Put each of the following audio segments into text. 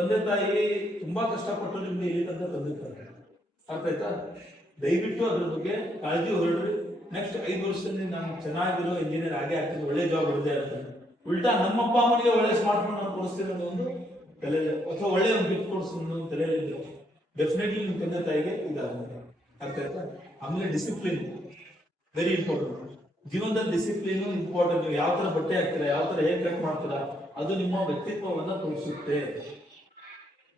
ತಂದೆ ತಾಯಿ ತುಂಬಾ ಕಷ್ಟಪಟ್ಟು ನಿಮ್ಗೆ ಇಲ್ಲಿ ತನಕ ತಂದಿರ್ತಾರೆ. ಅರ್ಥ ಆಯ್ತಾ? ದಯವಿಟ್ಟು ಅದ್ರ ಬಗ್ಗೆ ಕಾಳಜಿ ಹೊರಡ್ರಿ. ನೆಕ್ಸ್ಟ್ 5 ವರ್ಷದಲ್ಲಿ ನಾನು ಚೆನ್ನಾಗಿರೋ ಇಂಜಿನಿಯರ್ ಆಗೇ ಆಗ್ತೀನಿ, ಒಳ್ಳೆ ಜಾಬ್ ಹೊಡೆದೇ ಆಗ್ತಾನೆ. ಉಲ್ಟಾ ನಮ್ಮ ಅಪ್ಪ ಅಮ್ಮನಿಗೆ ಒಳ್ಳೆ ಸ್ಮಾರ್ಟ್ ಫೋನ್ ನಾನು ಕೊಡಿಸ್ತೀನಿ ಅನ್ನೋ ಒಂದು ತಲೆಯಲ್ಲಿ, ಅಥವಾ ಒಳ್ಳೆ ಒಂದು ಗಿಫ್ಟ್ ಕೊಡಿಸ್ತೀನಿ ಅನ್ನೋ ಒಂದು ತಲೆಯಲ್ಲಿ ಡೆಫಿನೆಟ್ಲಿ ನಿಮ್ಮ ತಂದೆ ತಾಯಿಗೆ ಇದಾಗುತ್ತೆ. ಅರ್ಥ ಆಯ್ತಾ? ಆಮೇಲೆ ಡಿಸಿಪ್ಲಿನ್ ವೆರಿ ಇಂಪಾರ್ಟೆಂಟ್. ಜೀವನದಲ್ಲಿ ಡಿಸಿಪ್ಲಿನ್ ಇಂಪಾರ್ಟೆಂಟ್. ಯಾವ ತರ ಬಟ್ಟೆ ಹಾಕ್ತೀರಾ, ಯಾವ ತರ ಹೇರ್ ಕಟ್ ಮಾಡ್ತೀರಾ, ಅದು ನಿಮ್ಮ ವ್ಯಕ್ತಿತ್ವವನ್ನ ತೋರಿಸುತ್ತೆ.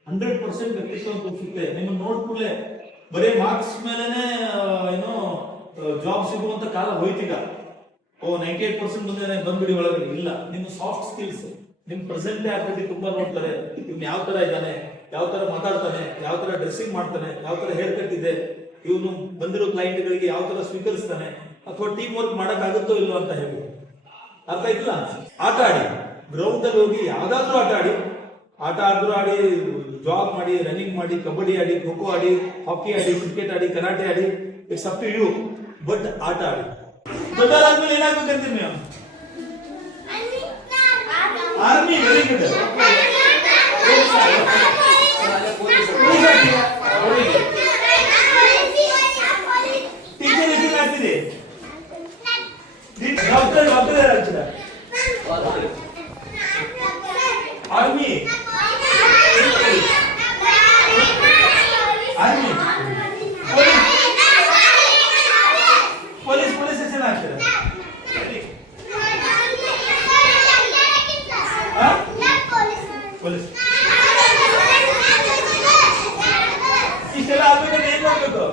100% ವ್ಯಕ್ತಿತ್ವ ತೋರಿಸುತ್ತೆ. ನಿಮ್ಮನ್ನು ನೋಡ್ಕೂಡಲೇ ಬರೀ ಮಾರ್ಕ್ಸ್ ಮೇಲೆನೆ ಏನೋ ಜಾಬ್ ಸಿಗುವಂತ ಕಾಲ ಹೋಯ್ತೀಗ. 98% ಬಂದ್ರೆ ಬಂದ್ಬಿಡಿ ಒಳಗೆ. ಇಲ್ಲ, ನಿಮ್ಮ ಸಾಫ್ಟ್ ಸ್ಕಿಲ್ಸ್, ನಿಮ್ ಪ್ರೆಸೆಂಟ್ ಆಕ್ಟಿವಿಟಿ ತುಂಬಾ ನೋಡ್ತಾರೆ. ಇವ್ನು ಯಾವ ತರ ಇದ್ದಾನೆ, ಯಾವ ತರ ಮಾತಾಡ್ತಾನೆ, ಯಾವ ತರ ಡ್ರೆಸ್ಸಿಂಗ್ ಮಾಡ್ತಾನೆ, ಯಾವ ತರ ಹೇರ್ ಕಟ್ ಇದೆ, ಇವನು ಬಂದಿರೋ ಕ್ಲೈಂಟ್ಗಳಿಗೆ ಯಾವ ತರ ಸ್ವೀಕರಿಸ್ತಾನೆ, ಅಥವಾ ಟೀಮ್ ವರ್ಕ್ ಮಾಡಕ್ ಆಗುತ್ತೋ ಇಲ್ಲೋ ಅಂತ ಹೇಳಿ. ಅರ್ಥ ಆಯ್ತಿಲ್ಲ? ಆಟ ಆಡಿ, ಗ್ರೌಂಡ್ ಅಲ್ಲಿ ಹೋಗಿ ಯಾವ್ದಾದ್ರು ಆಟ ಆಡಿ. ಆಟ ಆದ್ರೂ ಆಡಿ, ಜಾಗ್ ಮಾಡಿ, ರನ್ನಿಂಗ್ ಮಾಡಿ, ಕಬಡ್ಡಿ ಆಡಿ, ಖೋ ಖೋ ಆಡಿ, ಹಾಕಿ ಆಡಿ, ಕ್ರಿಕೆಟ್ ಆಡಿ, ಕರಾಟೆ ಆಡಿ, it's up to you. But ಆಟ ಆಡಿ. ದೊಡ್ಡದಾದ್ಮೇಲೆ ಏನಾಗ್ಬೇಕಂತೀರಿ ನೀವು? ಆರ್ಮಿ. Very good. ಟೀಚರ್ ಎಷ್ಟು ಆಗ್ತಿದೆ? ಡಾಕ್ಟರ್ ಆಗ್ತೀರಾ? ಆರ್ಮಿ. ಆರ್ಮಿ. ಪೊಲೀಸ್. ಪೊಲೀಸ್ ಎಷ್ಟು ಆಗ್ತೀರಾ? ಪೊಲೀಸ್. ಇಷ್ಟೆಲ್ಲ ಆಗ್ಬೇಕಂದ್ರೆ ಏನ್ ಮಾಡ್ಬೇಕು?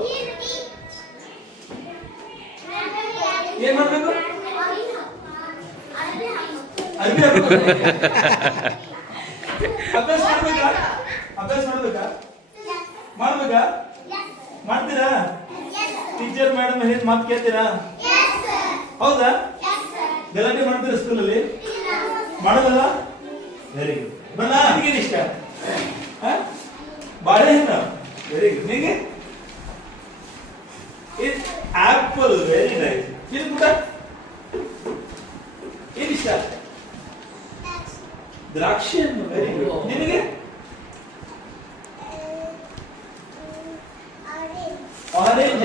ಏನ್ ಮಾಡ್ಬೇಕು? ಅರ್ಬಿ ಹಾಕ್ಬೇಕು. ಅಭ್ಯಾಸ ಮಾಡ್ಬೇಕಾ? ಅಭ್ಯಾಸ ಮಾಡ್ಬೇಕಾ? ಮಾಡ್ಬೇಕಾ? ಮಾಡ್ತೀರಾ? ಟೀಚರ್ ಮೇಡಮ್ ಹೇಳಿದ ಮಾತು ಕೇಳ್ತೀರಾ? ಹೌದಾ? ಗಲಾಟೆ ಮಾಡ್ತೀರಾ ಸ್ಕೂಲಲ್ಲಿ? ಮಾಡೋದಲ್ಲ? Very good. ಬಣ್ಣ ನಿನಗೇನು ಇಷ್ಟ? ಬಾಳೆಹಣ್ಣು. Very good. ನಿಮಗೆ ಆಪಲ್. Very nice. ಏನು ಕೂಡ ಏನು ಇಷ್ಟ? ದ್ರಾಕ್ಷಿ ಹಣ್ಣು. Very good. ನಿನಗೆ? ಆರೆಂಜ್.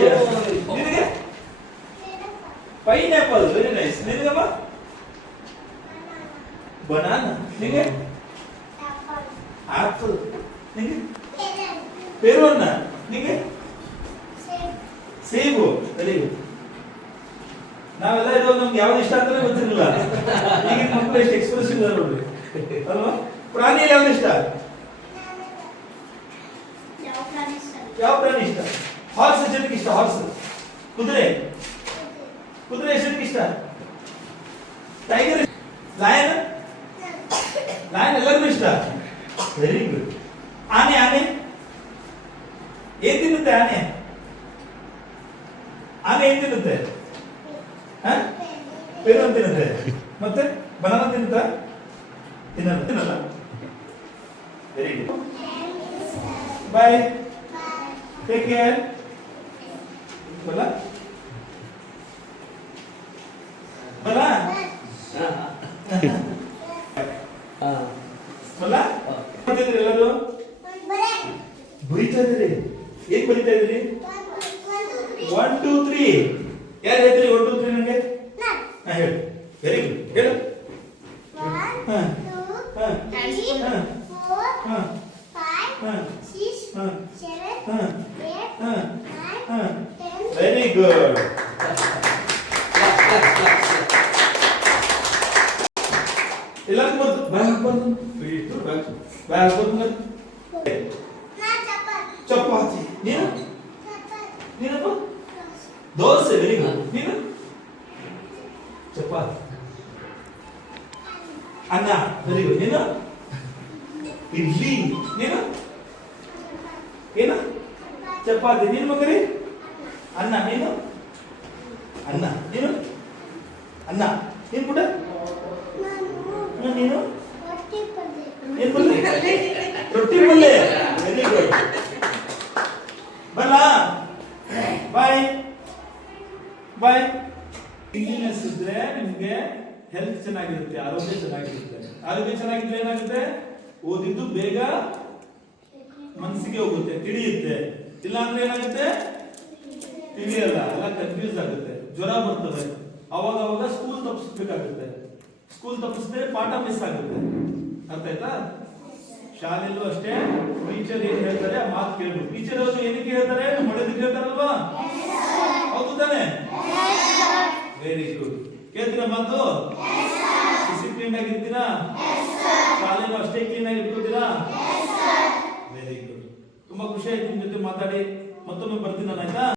ನಿನಗೆ? ಪೈನಾಪಲ್. Very nice. ನಿನಗಮ್ಮ? ಬನಾನಾ. ನಿನಗೆ? ಆಪಲ್. ನಿನಗೆ? ಪೇರುವನ್ನ. ನಿನಗೆ? ಸೇಬು. Very good. ನಾವೆಲ್ಲ ಇರೋದು ನಮ್ಗೆ ಯಾವ್ದು ಇಷ್ಟ ಅಂತಾನೆ ಗೊತ್ತಿರಲಿಲ್ಲ. ಈಗಿನ ಮಕ್ಕಳು ಎಷ್ಟು ಎಕ್ಸ್ಪ್ರೆಸಿವ್ ಇದ್ದಾರೆ ನೋಡ್ರಿ, ಅಲ್ವಾ? ಪ್ರಾಣಿಯಲ್ಲಿ ಯಾವ್ದು ಇಷ್ಟ? ಯಾವ ಪ್ರಾಣಿ ಇಷ್ಟ? ಹಾರ್ಸ್ ಎಷ್ಟಕ್ಕೆ ಇಷ್ಟ? ಹಾರ್ಸ್. ಕುದುರೆ. ಕುದುರೆ ಎಷ್ಟಕ್ಕೆ ಇಷ್ಟ? ಟೈಗರ್. ಲಯನ್. ಲಯನ್ ಎಲ್ಲರಿಗೂ ಇಷ್ಟ. Very good. ಆನೆ. ಆನೆ ಏನ್ ತಿನ್ನುತ್ತೆ? ಆನೆ. ಆನೆ ಏನ್ ತಿನ್ನುತ್ತೆ? ಪೇರು ತಿನ್ನುತ್ತೆ. ಮತ್ತೆ ಬನಾನಾ ತಿನ್ನುತ್ತಾ? ತಿನ್ನಲ್ಲ. Very good. Bye. Take care. ಬಲ ಬಲ ಬಲ. ಮಾಡ್ತಿದ್ರಿ ಎಲ್ಲರೂ? ಬರೀತಾ ಇದ್ರಿ? ಏನ್ ಬರೀತಾ ಇದ್ರಿ? 1 2 3. ಯಾರು ಹೇಳ್ತೀರಿ 1 2 3 ನನಗೆ? ಹೇಳಿ. Very good. ಹೇಳು. 1 2 3 4 5 6 7 8 9 10. Very good. ಎಲ್ಲರಿಗೂ ಬರ್ತು. ಬಾಯ್ ಹಾಕ್ಬಾರ್ದು. ಬಾಯ್ ಹಾಕ್ಬಾರ್ದು. ಚಪಾತಿ. ನೀನು? ನೀನಪ್ಪ? ದೋಸೆ. Very good. ನೀನು? ಚಪಾತಿ. ಅನ್ನ. Very good. ನೀನು? ಇಡ್ಲಿ. ನೀನು? ಏನು? ಚಪಾತಿ. ನೀನು ಮಗರಿ? ಅನ್ನ. ನೀನು? ಅನ್ನ. ನೀನು? ಅನ್ನ. ನೀನು ಕೂಡ? ನೀನು? ಏನ್ ಪಲ್ಯ? ರೊಟ್ಟಿ ಪಲ್ಯ. Very good. ಬಲ್ಲ. ಬಾಯ್ ಬಾಯ್. ಕ್ಲೀನ್ನೆಸ್ ಇದ್ರೆ ನಿಮ್ಗೆ ಹೆಲ್ತ್ ಚೆನ್ನಾಗಿರುತ್ತೆ, ಆರೋಗ್ಯ ಚೆನ್ನಾಗಿರುತ್ತೆ. ಆರೋಗ್ಯ ಚೆನ್ನಾಗಿದ್ರೆ ಏನಾಗುತ್ತೆ? ಓದಿದ್ದು ಬೇಗ ಮನಸ್ಸಿಗೆ ಹೋಗುತ್ತೆ, ತಿಳಿಯುತ್ತೆ. ಇಲ್ಲ ಅಂದ್ರೆ ಏನಾಗುತ್ತೆ? ತಿಳಿಯಲ್ಲ, ಎಲ್ಲ ಕನ್ಫ್ಯೂಸ್ ಆಗುತ್ತೆ, ಜ್ವರ ಬರ್ತದೆ. ಅವಾಗ ಅವಾಗ ಸ್ಕೂಲ್ ತಪ್ಪಿಸ್ಬೇಕಾಗುತ್ತೆ. ಸ್ಕೂಲ್ ತಪ್ಪಿಸಿದ್ರೆ ಪಾಠ ಮಿಸ್ ಆಗುತ್ತೆ. ಅರ್ಥ ಆಯ್ತಾ? ಶಾಲೆಯಲ್ಲೂ ಅಷ್ಟೇ ಟೀಚರ್ ಏನ್ ಹೇಳ್ತಾರೆ ಆ ಮಾತು ಕೇಳ್ಬೇಕು. ಟೀಚರ್ ಅವರು ಏನಕ್ಕೆ ಹೇಳ್ತಾರೆ? ಒಳ್ಳೇದಕ್ಕೆ ಹೇಳ್ತಾರಲ್ವಾ? ಹೌದು ತಾನೆ? Very good. ಕೇಳ್ತೀರಾ ಮಾತು? ಡಿಸಿಪ್ಲಿನ್ ಆಗಿರ್ತೀರಾ? ಶಾಲೆನೂ ಅಷ್ಟೇ ಕ್ಲೀನ್ ಆಗಿ ಇಟ್ಕೋತೀರಾ? Very good. ತುಂಬಾ ಖುಷಿ ಆಯ್ತು ನಿಮ್ ಜೊತೆ ಮಾತಾಡಿ. ಮತ್ತೊಮ್ಮೆ ಬರ್ತೀನಿ ನಾನು, ಆಯ್ತಾ?